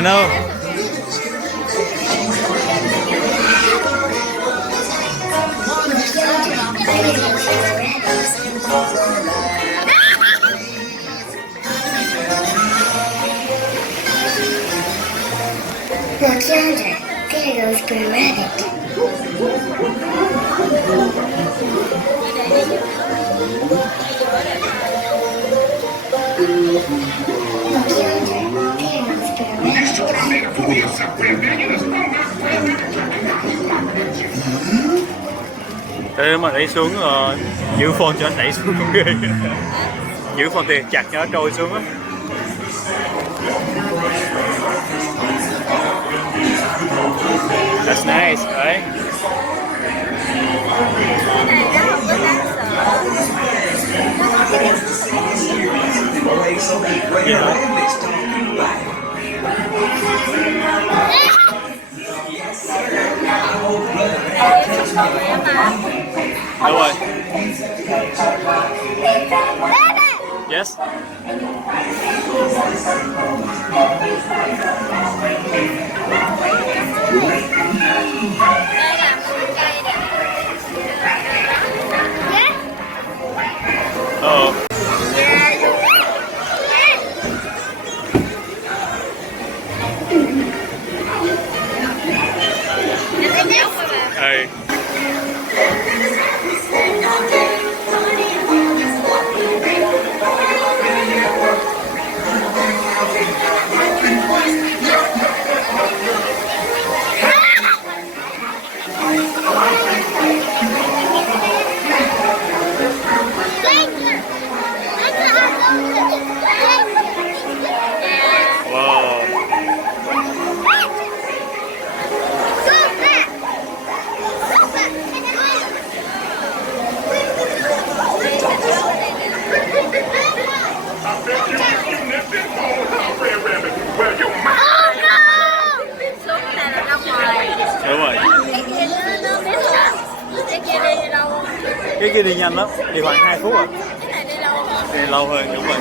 I know. Look yonder. There goes Broom Rabbit. Look yonder. There goes Broom Thế mà đẩy xuống giữ phone cho anh đẩy xuống cũng ghê. Giữ phone thì chặt cho nó trôi xuống á. That's nice, right? Đúng rồi. Yes. Oh. Hey. Đúng rồi. Cái kia đi nhanh lắm, đi khoảng 2 phút à. Đi lâu hơn, đúng rồi.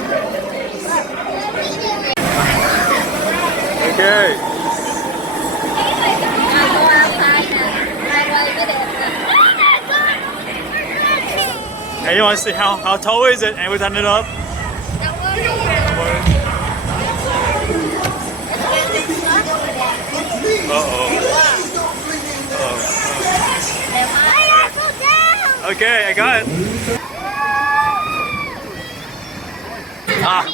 Ok. Hey, you want to see how tall is it? And we turn it up. Okay, I got it. Ah.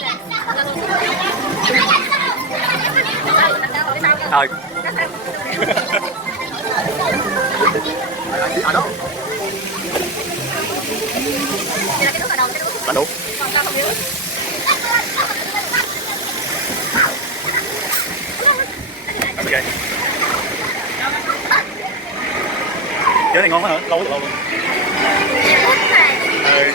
Ở đâu? Bạn đủ. Ok. Cái này ngon hả? Lâu luôn. Ừ.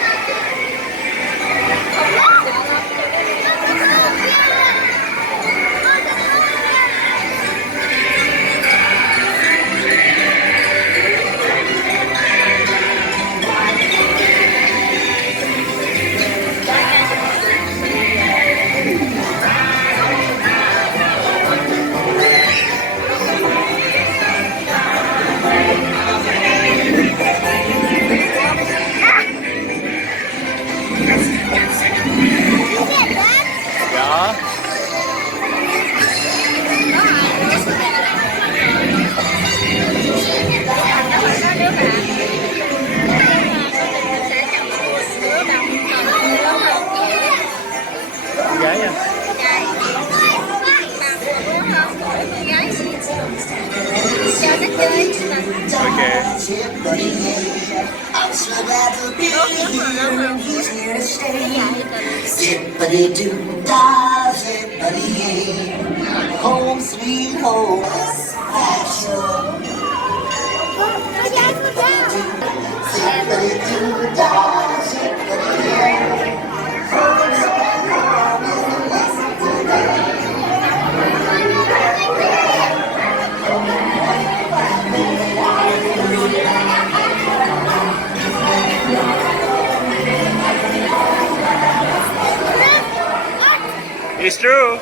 Đó. Gái nha. Ok. Zippity doo dah, zippity yay, home sweet home. Zippity doo dah, zippity yay, home sweet home is the lesson today. It's true.